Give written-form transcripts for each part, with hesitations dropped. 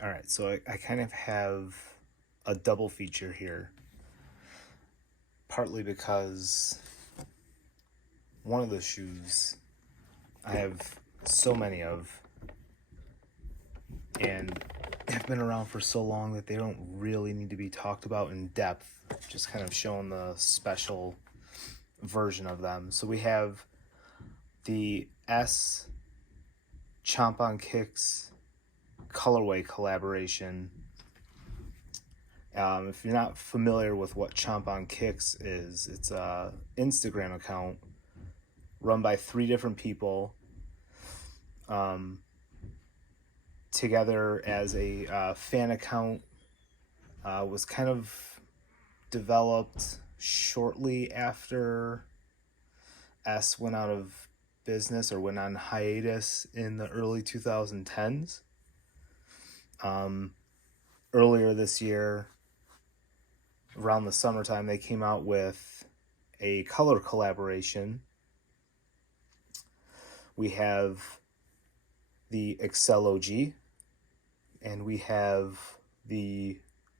All right, so I kind of have a double feature here, partly because one of the shoes I have so many of and have been around for so long that they don't really need to be talked about in depth, just kind of showing the special version of them. So we have the S Chomp on Kicks colorway collaboration. If you're not familiar with what Chomp on Kicks is, it's a Instagram account run by 3 different people together as a fan account. Was kind of developed shortly after S went out of business or went on hiatus in the early 2010s. Earlier this year, around the summertime, they came out with a color collaboration. We have the accel OG, and we have the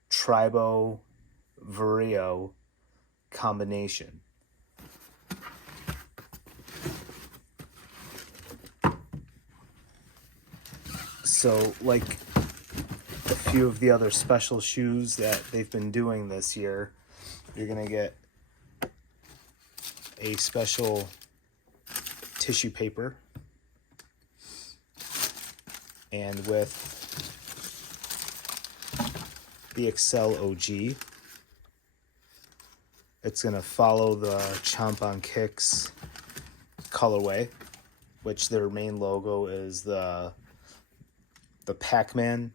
Tribo Vireo combination. So, like a few of the other special shoes that they've been doing this year, you're going to get a special tissue paper, and with the accel OG, it's going to follow the Chomp on Kicks colorway, which their main logo is the Pac-Man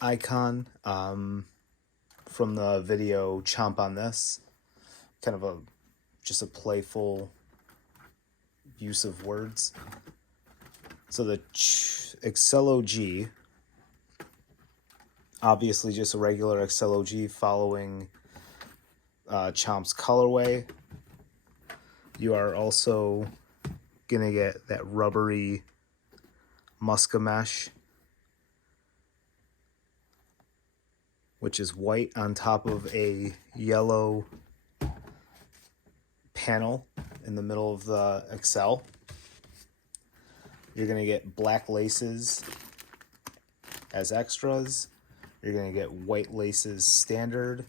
icon from the video Chomp on This. Kind of just a playful use of words. So the accel OG, obviously just a regular accel OG following Chomp's colorway. You are also gonna get that rubbery Musca mesh, which is white on top of a yellow panel in the middle of the accel. You're gonna get black laces as extras. You're gonna get white laces standard.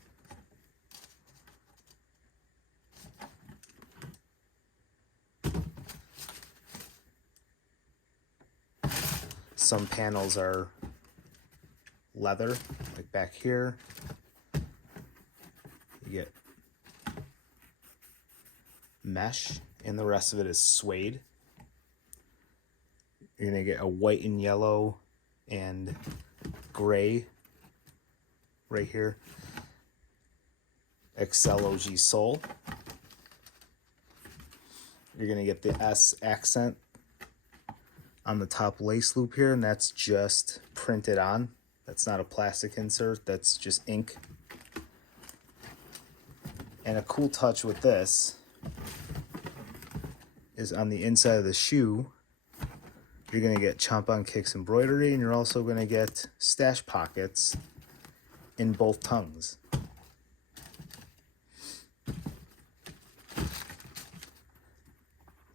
Some panels are leather, like back here. You get mesh, and the rest of it is suede. You're gonna get a white and yellow and gray right here. Accel OG sole. You're gonna get the S accent on the top lace loop here, and that's just printed on. That's not a plastic insert, that's just ink. And a cool touch with this is on the inside of the shoe, you're going to get Chomp on Kicks embroidery, and you're also going to get stash pockets in both tongues.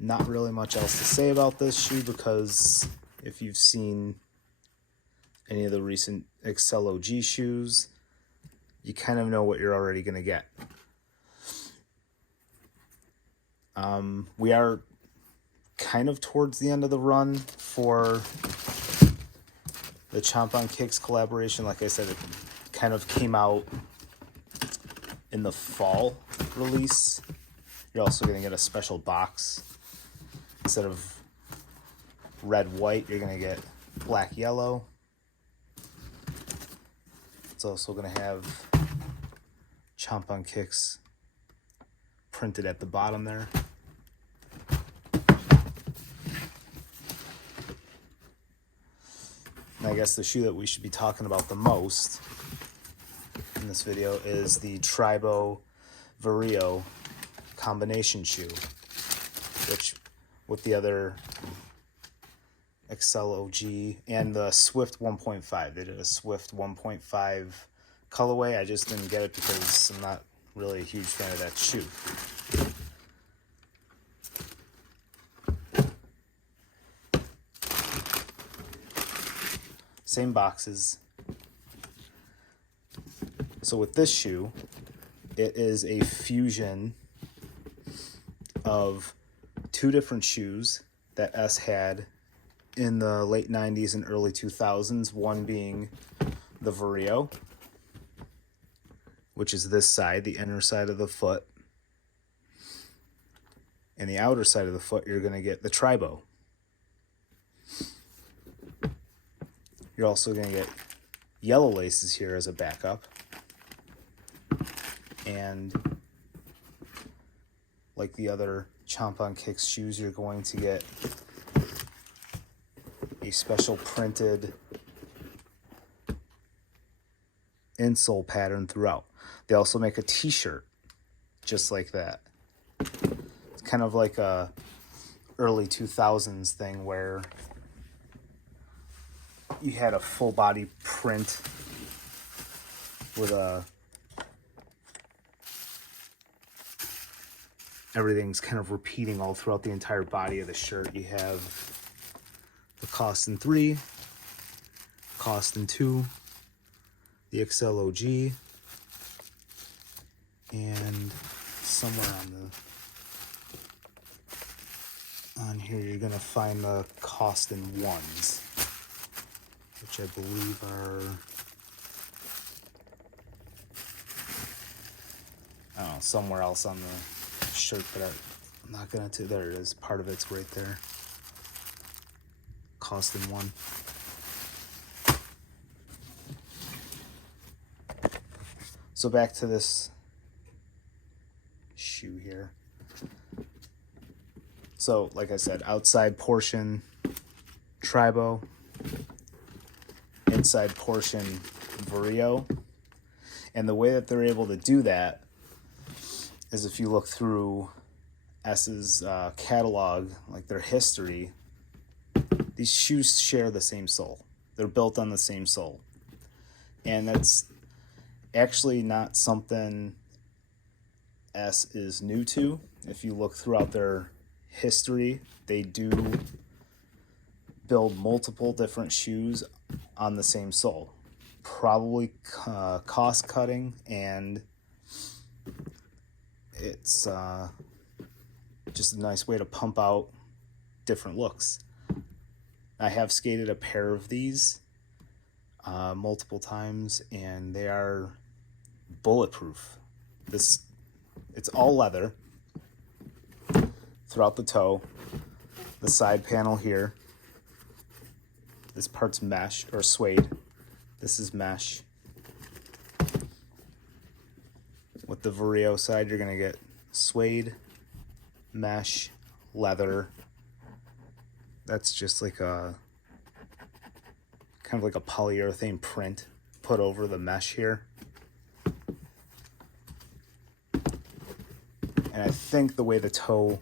Not really much else to say about this shoe, because if you've seen any of the recent accel OG shoes, you kind of know what you're already going to get. We are kind of towards the end of the run for the Chomp on Kicks collaboration. Like I said, it kind of came out in the fall release. You're also going to get a special box. Instead of red white, you're going to get black yellow. It's also going to have Chomp on Kicks printed at the bottom there. And I guess the shoe that we should be talking about the most in this video is the Tribo Vireo combination shoe, which with the other Accel OG, and the Swift 1.5. They did a Swift 1.5 colorway. I just didn't get it because I'm not really a huge fan of that shoe. Same boxes. So with this shoe, it is a fusion of two different shoes that S had in the late 90s and early 2000s, one being the Vireo, which is this side, the inner side of the foot. And the outer side of the foot, you're going to get the Tribo. You're also going to get yellow laces here as a backup. And like the other Chomp on Kicks shoes, you're going to get a special printed insole pattern throughout. They also make a t-shirt just like that. It's kind of like a early 2000s thing where you had a full body print with everything's kind of repeating all throughout the entire body of the shirt. You have the Costin 3, Costin 2, the accel OG, and somewhere on here you're gonna find the Costin 1s, which I believe are, I don't know, somewhere else on the shirt, but I'm not gonna there it is, part of it's right there. Costin 1. So back to this shoe here. So like I said, outside portion Tribo, inside portion Vireo. And the way that they're able to do that is if you look through S's catalog, like their history, these shoes share the same sole. They're built on the same sole. And that's actually not something S is new to. If you look throughout their history, they do build multiple different shoes on the same sole. Probably cost cutting, and it's just a nice way to pump out different looks. I have skated a pair of these multiple times, and they are bulletproof. It's all leather throughout the toe. The side panel here, this part's mesh or suede. This is mesh. With the Vireo side, you're gonna get suede, mesh, leather. That's just like a kind of like a polyurethane print put over the mesh here. And I think the way the toe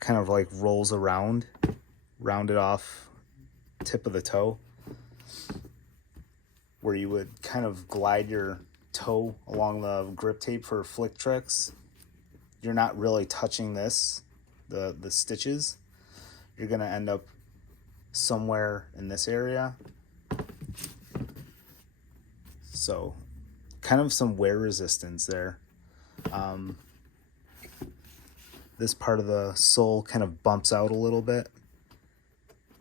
kind of like rolls around, rounded off tip of the toe, where you would kind of glide your toe along the grip tape for flick tricks, you're not really touching this, the stitches. You're gonna end up somewhere in this area. So kind of some wear resistance there. This part of the sole kind of bumps out a little bit,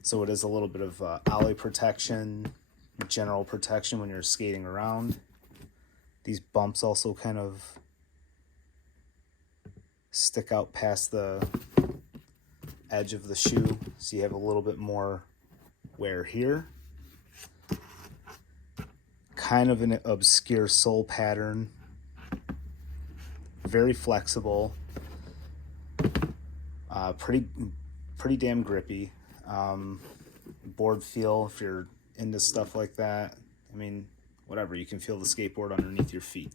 so it is a little bit of ollie protection, general protection when you're skating around. These bumps also kind of stick out past the edge of the shoe, so you have a little bit more wear here. Kind of an obscure sole pattern, very flexible, pretty damn grippy. Board feel, if you're into stuff like that, I mean, whatever, you can feel the skateboard underneath your feet.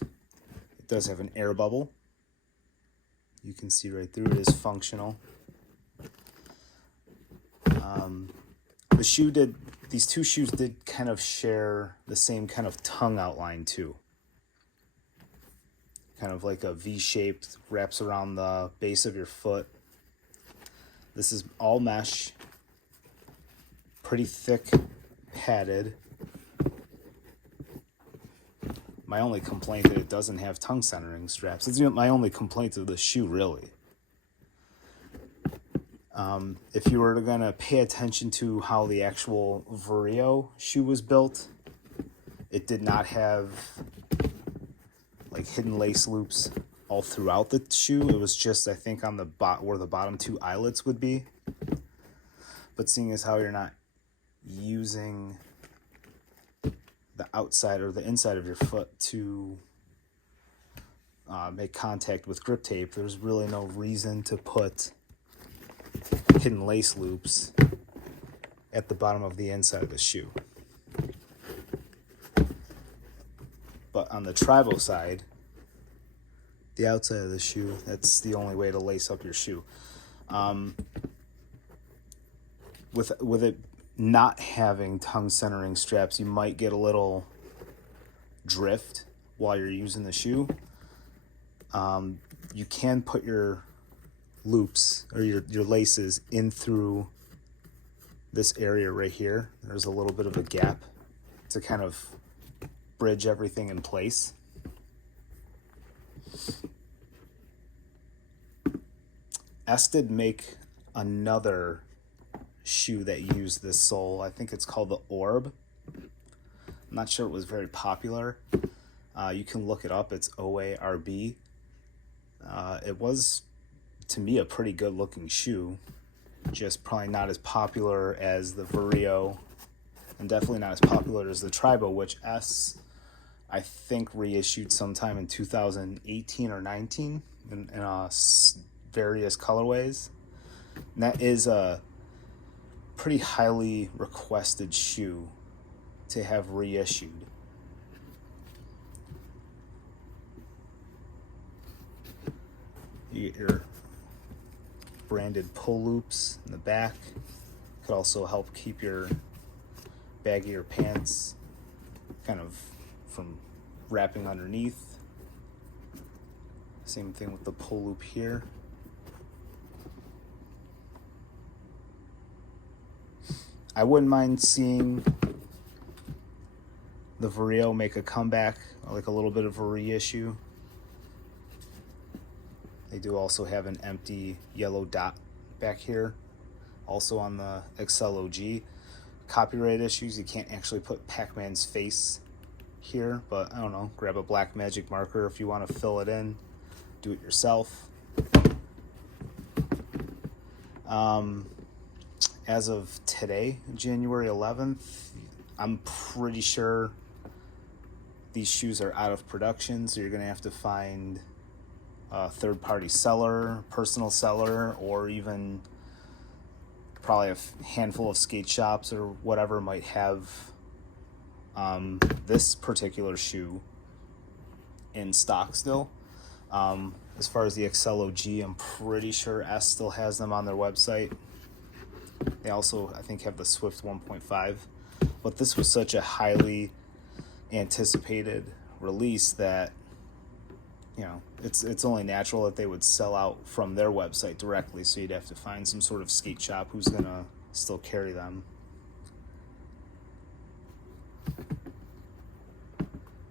It does have an air bubble. You can see right through it is functional. The shoe did, these two shoes did kind of share the same kind of tongue outline too. Kind of like a V-shaped, wraps around the base of your foot. This is all mesh, pretty thick, padded. My only complaint that it doesn't have tongue centering straps. It's my only complaint of the shoe, really. If you were going to pay attention to how the actual Vireo shoe was built, it did not have like hidden lace loops all throughout the shoe. It was just, I think, on the where the bottom two eyelets would be. But seeing as how you're not using the outside or the inside of your foot to make contact with grip tape, there's really no reason to put hidden lace loops at the bottom of the inside of the shoe. But on the Tribo side, the outside of the shoe, that's the only way to lace up your shoe. With it not having tongue centering straps, you might get a little drift while you're using the shoe. You can put your loops or your laces in through this area right here. There's a little bit of a gap to kind of bridge everything in place. S did make another shoe that used this sole. I think it's called the Orb. I'm not sure it was very popular. You can look it up. It's OARB. It was, to me, a pretty good looking shoe. Just probably not as popular as the Vireo, and definitely not as popular as the Tribo, which S, I think, reissued sometime in 2018 or 19 in various colorways. And that is a pretty highly requested shoe to have reissued. You get your branded pull loops in the back. Could also help keep your baggier pants kind of from wrapping underneath. Same thing with the pull loop here. I wouldn't mind seeing the Vireo make a comeback, like a little bit of a reissue. They do also have an empty yellow dot back here, also on the accel OG. Copyright issues, you can't actually put Pac-Man's face here, but I don't know, grab a black magic marker if you want to fill it in, do it yourself. As of today, January 11th, I'm pretty sure these shoes are out of production, so you're going to have to find a third-party seller, personal seller, or even probably a handful of skate shops or whatever might have this particular shoe in stock still. As far as the accel OG, I'm pretty sure S still has them on their website. They also, I think, have the Swift 1.5. But this was such a highly anticipated release that, you know, it's only natural that they would sell out from their website directly, so you'd have to find some sort of skate shop who's going to still carry them.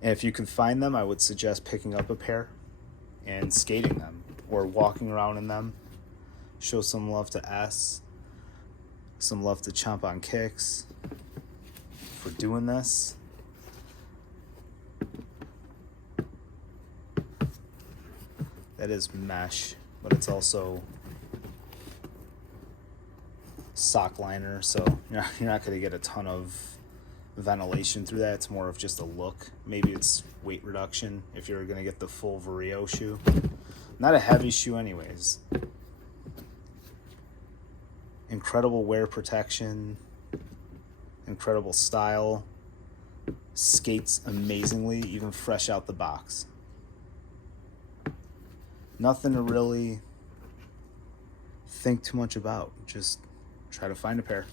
And if you can find them, I would suggest picking up a pair and skating them or walking around in them. Show some love to S, some love to Chomp on Kicks for doing this. That is mesh, but it's also sock liner, so you're not going to get a ton of ventilation through that. It's more of just a look. Maybe it's weight reduction if you're going to get the full Vireo shoe. Not a heavy shoe anyways. Incredible wear protection, incredible style, skates amazingly, even fresh out the box. Nothing to really think too much about, just try to find a pair.